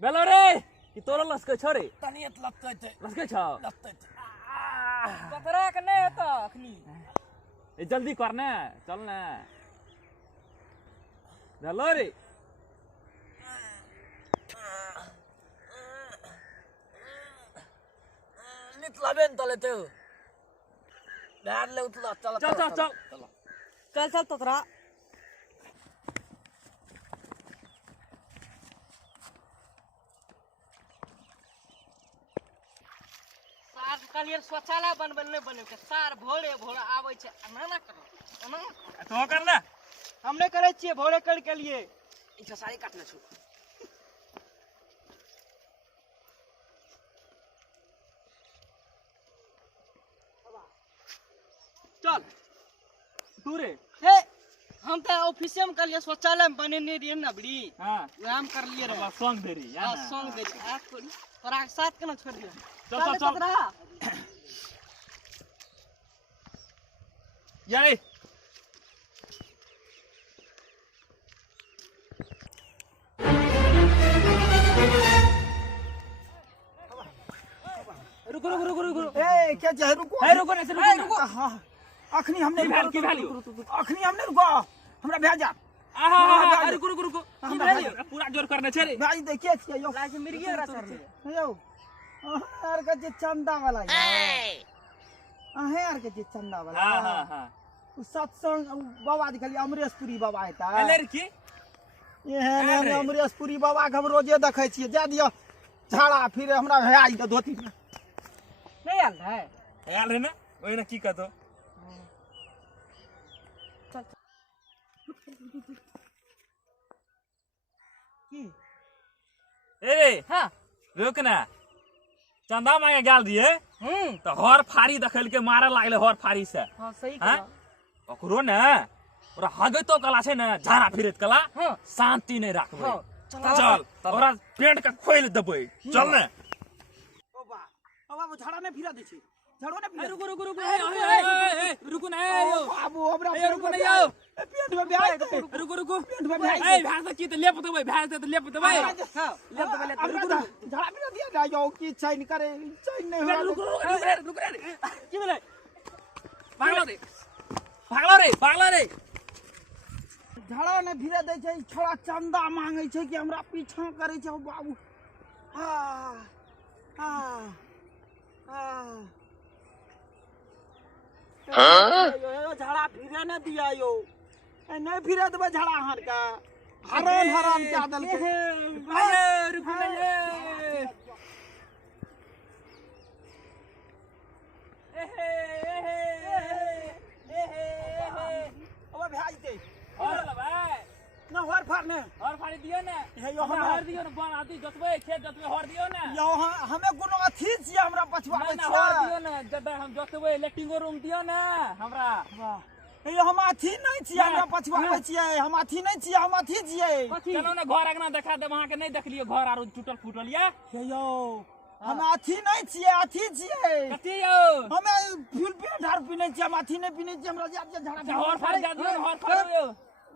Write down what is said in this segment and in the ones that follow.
बेलो रे कि तोरो लसके छ रे तनियत लसके छ कतरा के नहीं होता अखनी ए जल्दी कर ना चल ना बेलो रे नितला बेन तले तो डार ले उतला चल चल चल चल चल चल तोरा सार कलियर शौचालय बनबल नहीं बने के सार भोरे भोरे आवे छे ना करो तो कर ना हम नहीं करे छिए भोरे कर के लिए इच्छा सारी काटना छु चल तू रे हे हम तो ऑफिस में कल शौचालय में बने नहीं रही ना बड़ी हां काम कर लिए रे सॉन्ग दे रही हां सॉन्ग दे रही तोरा साथ के ना छोड़ दिया चल चल चल यारे रुको रुको रुको रुको ए क्या चाहे रुको रुको ना रुको हां अखनी हमने की वैल्यू अखनी हमने रुको हमरा भेजा रुको रुको रुको पूरा जोर करने छे रे भाई देखिए छिए यो लाज मिर गया रा सर यो यार का जे चंदा वाला यार के जे चंदा वाला हां हां उ सत्संग बाबा दिखली अमरेशपुरी बाबा है ता लड़की ये है अमरेशपुरी बाबा के हम रोजे देखै छिए जा दियो झाड़ा फिर हमरा भेज दे धोती नहीं आल है यार रे ना ओइ ना की कहतो की ए रे हां रुक ना चंदा मांगे गाल दिए तो हर फाड़ी दखल के मारे लागले हर फाड़ी से हां सही हां कहा ओकरो ना ओरा हगे तो कला छे ना झाड़ा फिरत कला हां शांति नहीं रखबे हां चल ओरा पेट का खोल देबे चल ना ओ बाबू झाड़ा ने फिरा दे छी झाड़ो ने फिरा रुको रुको रुको रुको ना यो बाबू हमरा रुको ना यो पेट में ब्याह दे रुको रुको पेट में ब्याह ए भाग से की तो लेप देबे भाग से तो लेप देबे हां ले रुको झाड़ा फिरा दिया ना यो की चैन करे चैन नहीं हो रुको रुको की बोले भागलो रे झाड़ा ने फिरा दे छै छोड़ा चंदा मांगे छै कि हमरा पीछा करे छै बाबू आ आ यो झाड़ा फिरे न दिया यो नहीं फिरे देबे झाड़ा हर का हरान क्या दल के रुको ना ये अब भेज दे और भाई ना हर फाड़ ने हर फाड़ी दियो ना यो हम हर दियो ना बन आती जतबे खेत जतबे हर दियो ना यो हमें कोनो अथी छिए हमरा पछवावे ना हर दियो ना जब हम जतबे लेटिंग रूम दियो ना हमरा यो हम अथी नहीं छिए हमरा पछवावे छिए हम अथी नहीं छिए हम अथी छिए चलो ना घर अगना देखा दे वहां के नहीं देखलियो घर आरो टूटल फूटल या यो हम अथी नहीं छिए अथी छिए कथि यो हमें फूल पे ढार पीने छिए हम अथी नहीं पीने छिए हमरा जा झाड़ा हर फाड़ी जा दियो हर फाड़ी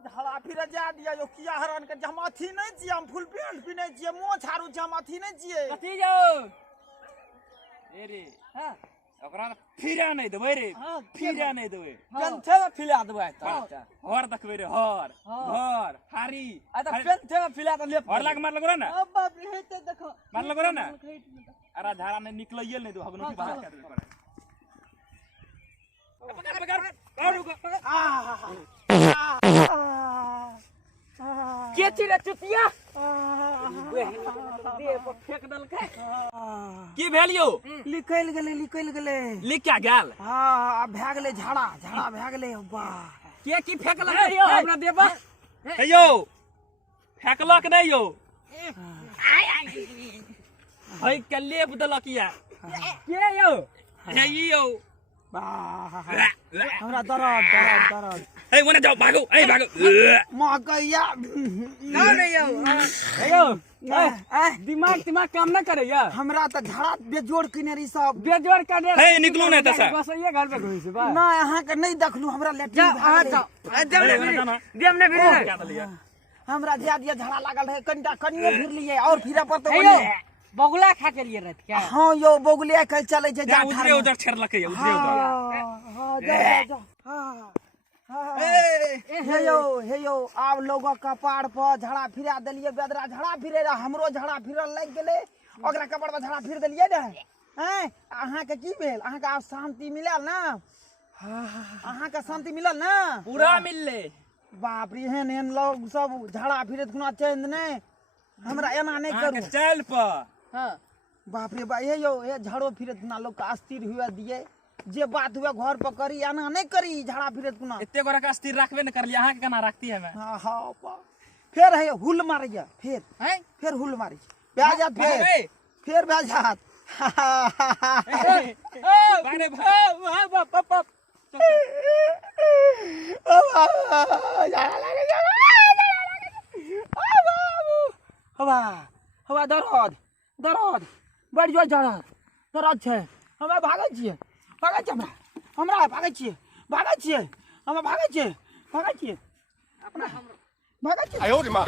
झाड़ा फिर जा दिया यो किया हरान के हम अथी नहीं छिए हम फूल पे पीने छिए मुंह छाड़ू छी हम अथी नहीं छिए कथि यो ए रे हां ओकरा फिरा नहीं देबे रे फिरा नहीं देबे पेंथे में फिला देबे हर देखबे रे हर घर हारी आ त पेंथे में फिला त ले हर लाग मार लगो ना अब बाप रे हेते देखो मार लगो ना अरे झाड़ा ने निकलइए नहीं दो हगनो की बाहर कर देबे पकड़ के चिरे चुतिया दे पर फेंक दल के की भेलियो निकल गेले लिख क्या गेल हां भए गेले झाड़ा भए गेले बा के की फेकल हमरा देबा हे यो फेकलक नहीं यो भाई के लेप देलक या के यो हे यो हमरा दर्द हे ओने जाओ भागो ए भागो मां गया ना रे यो यो दिमाग काम ना करे यार। हमरा तो झाड़ा बेजोड़ किने रही सब बेजोड़ कर हे निकलू नहीं तसा बस ये घर पे घुस बा ना अहाँ के नहीं देखलू हमरा लेटिन देम ने भी क्या दलिया हमरा दिया दिया झाड़ा लागल रहे कनिटा कनिए फिर लिए और फिर पर तो हेयो बगुला खा के लिए रहत क्या हां यो बगुलिया कल चले छै जा उधरे उधर छेड़ लके उधरे उधर हां जा हां हे यो आब लोगो कपाड़ पर झाड़ा फिरा देलिए बेदरा झाड़ा फिरे रहा हमरो झाड़ा फिरल लग गेले ओकरा कपाड़ पर झाड़ा फिर देलिए ने हैं अहाँ के की भेल अहाँ के आब शांति मिलल ना अहाँ के शांति मिलल ना पूरा मिलले बाप रे एहन लोग सब झाड़ा फिरत खुना चेंज ने हमरा एना नहीं करू चल पर हां बाप रे बा यो ये झाड़ो फिरत खुना लोग का अस्थिर हुआ दिए जे बात हुआ घर पर करी एना नहीं करी झाड़ा फिरत खुना एते गोरा का स्थिर रखबे न कर लिया अहाँ के केना रखती है मैं हां हां फिर है हुल मारिया फिर हुल मारी ब्याज जात फिर ब्याज जात अरे भाई बाप हवा हवा दरद बढ़ जो दरद छै हमे भागै छियै हमरा भागै छियै हमे भागै छियै अपना भागै छियै आयो रे मां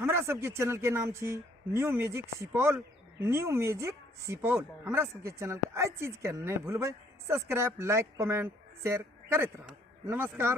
हमरा सबके चैनल के नाम छी न्यू म्यूजिक सुपौल हमरा सबके चैनल के एहि चीज के नहीं भूलबै सब्सक्राइब लाइक कमेंट शेयर करैत रहब नमस्कार।